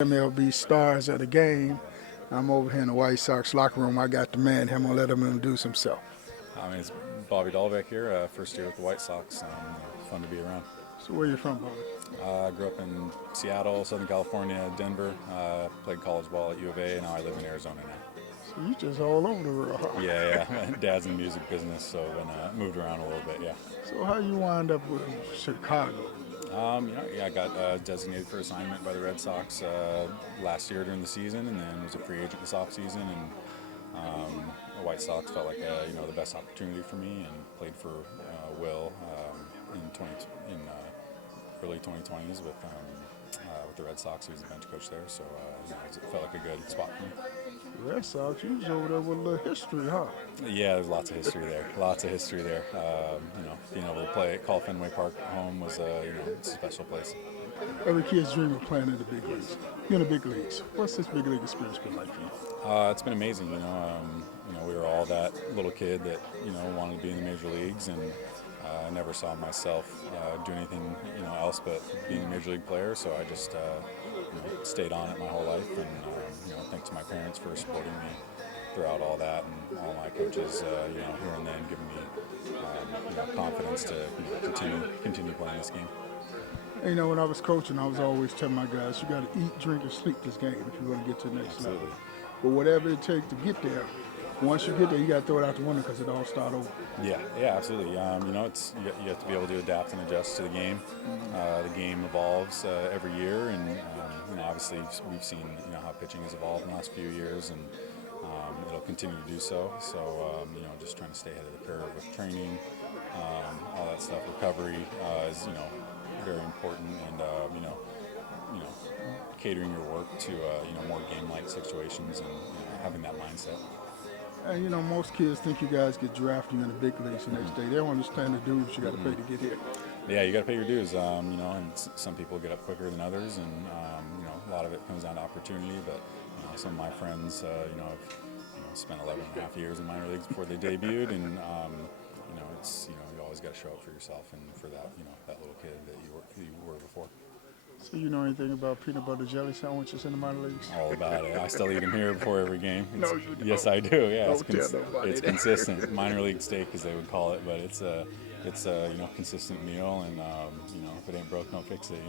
MLB stars at the game. I'm over here in the White Sox locker room. I got the man here. I'm going to let him introduce himself. My name is Bobby Dalbec here, first year with the White Sox. Fun to be around. So where you from, Bobby? I grew up in Seattle, Southern California, Denver. Played college ball at U of A, and now I live in Arizona now. So you just all over the world, huh? Yeah. Dad's in the music business, so moved around a little bit, yeah. So how you wind up with Chicago? I got designated for assignment by the Red Sox last year during the season, and then was a free agent this offseason, and the White Sox felt like the best opportunity for me, and played for Will in early 2020s with the Red Sox. He was the bench coach there, so it felt like a good spot for me. Red Sox, you was over there with a little history, huh? Yeah, there's lots of history there. Being able to call Fenway Park home was it's a special place. Every kid's dream of playing in the big leagues. You're in the big leagues. What's this big league experience been like for you? It's been amazing. We were all that little kid that wanted to be in the major leagues, and I never saw myself do anything else but being a major league player. So I just stayed on it my whole life, and thanks to my parents for supporting me throughout all that, and all my coaches here and then giving me confidence to continue playing this game. When I was coaching, I was always telling my guys, you got to eat, drink, and sleep this game if you want to get to the next Absolutely. level. But whatever it takes to get there, once you get there, you got to throw it out the window because it all starts over. Yeah, absolutely. You have to be able to adapt and adjust to the game. The game evolves every year, and obviously we've seen how pitching has evolved in the last few years, and it'll continue to do so. So just trying to stay ahead of the curve with training, all that stuff. Recovery is very important, and catering your work to more game-like situations, and having that mindset. And most kids think you guys get drafted in the big leagues the next day. They don't understand the dues you got to pay to get here. Yeah, you got to pay your dues. And some people get up quicker than others, and a lot of it comes down to opportunity. But some of my friends, have spent 11 and a half years in minor leagues before they debuted, and you always got to show up for yourself and for that that little kid that you were before. So you know anything about peanut butter jelly sandwiches in the minor leagues? All about it. I still eat them here before every game. No, you don't. Yes, I do. Yeah, Don't tell nobody it's that. consistent. Minor league steak, as they would call it, but it's a consistent meal, and if it ain't broke, don't fix it.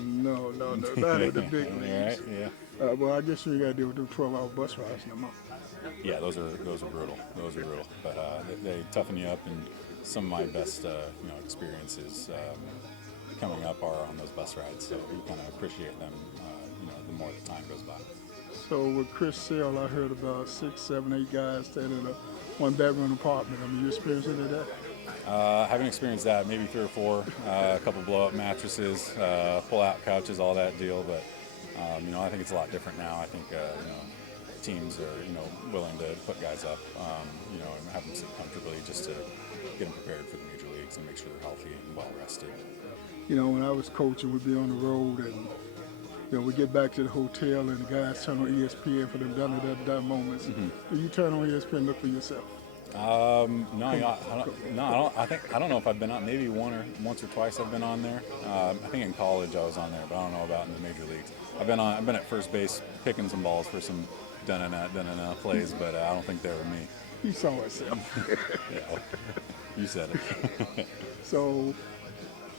No, not in the big leagues. Right? Yeah. Well, I guess you got to deal with them 12-hour bus rides no more. Yeah, those are brutal. But they toughen you up, and some of my best experiences coming up are on those bus rides. So you kind of appreciate them, the more the time goes by. So with Chris Sale, I heard about 6, 7, 8 guys staying in a one-bedroom apartment. I mean, you experienced any of that? I haven't experienced that. Maybe 3 or 4. A couple blow-up mattresses, pull-out couches, all that deal. But I think it's a lot different now. I think teams are willing to put guys up, and have them sit comfortably just to get them prepared for the major leagues and make sure they're healthy and well rested. When I was coaching, we'd be on the road, and we get back to the hotel, and the guys turn on ESPN for them done moments. Mm-hmm. Do you turn on ESPN and look for yourself? No, I don't know if I've been on. Maybe once or twice I've been on there. I think in college I was on there, but I don't know about in the major leagues. I've been at first base picking some balls for some dun-na plays, but I don't think they were me. You saw yourself. Yeah, you said it. So,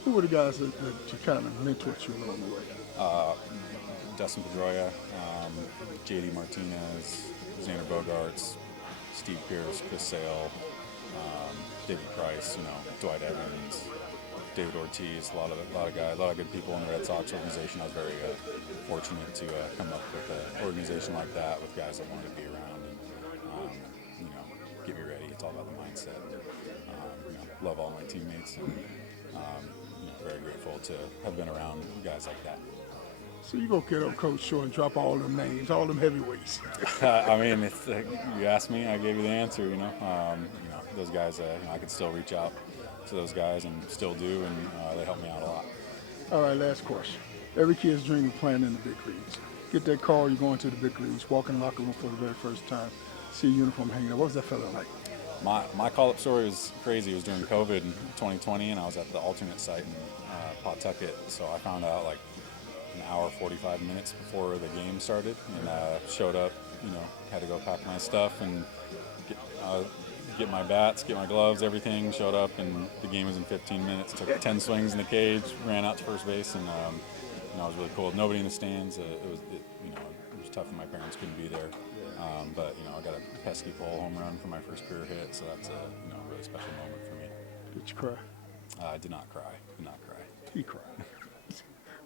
who were the guys that you kind of mentored you along the way? Dustin Pedroia, J.D. Martinez, Xander Bogaerts, Steve Pierce, Chris Sale, David Price, Dwight Evans, David Ortiz, a lot of guys, a lot of good people in the Red Sox organization. I was very fortunate to come up with an organization like that with guys that wanted to be around and get me ready. It's all about the mindset. Love all my teammates, and very grateful to have been around guys like that. So you go get up Coach Short and drop all them names, all them heavyweights. I mean, if you asked me, I gave you the answer. Those guys. I could still reach out to those guys and still do, and they help me out a lot. All right, last question. Every kid's dream of playing in the big leagues. Get that call, you're going to the big leagues, walk in the locker room for the very first time, see a uniform hanging up. What was that feeling like? My call-up story was crazy. It was during COVID in 2020, and I was at the alternate site in Pawtucket. So I found out an hour 45 minutes before the game started, and showed up. Had to go pack my stuff and get my bats, get my gloves, everything. Showed up, and the game was in 15 minutes. Took 10 swings in the cage, ran out to first base, and it was really cool. Nobody in the stands. It was tough when my parents couldn't be there. But I got a pesky pole home run for my first career hit, so that's a really special moment for me. Did you cry? I did not cry. He cried.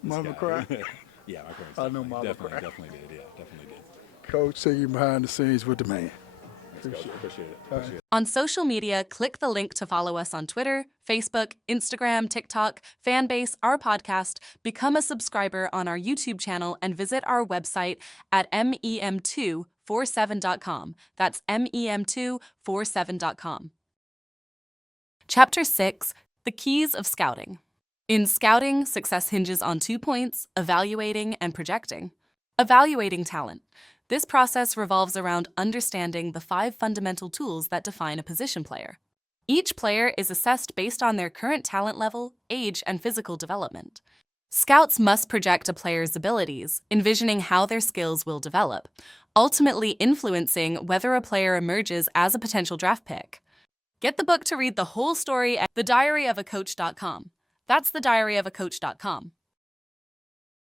Mama cried? Yeah, my parents. I know Mama cried. Definitely did. Yeah, definitely did. Coach, take you behind the scenes with the man. Appreciate it. On social media, click the link to follow us on Twitter, Facebook, Instagram, TikTok, Fanbase, our podcast, become a subscriber on our YouTube channel, and visit our website at mem247.com. That's mem247.com. Chapter 6, The Keys of Scouting. In scouting, success hinges on 2 points: evaluating and projecting. Evaluating talent. This process revolves around understanding the 5 fundamental tools that define a position player. Each player is assessed based on their current talent level, age, and physical development. Scouts must project a player's abilities, envisioning how their skills will develop, ultimately influencing whether a player emerges as a potential draft pick. Get the book to read the whole story at thediaryofacoach.com. That's thediaryofacoach.com.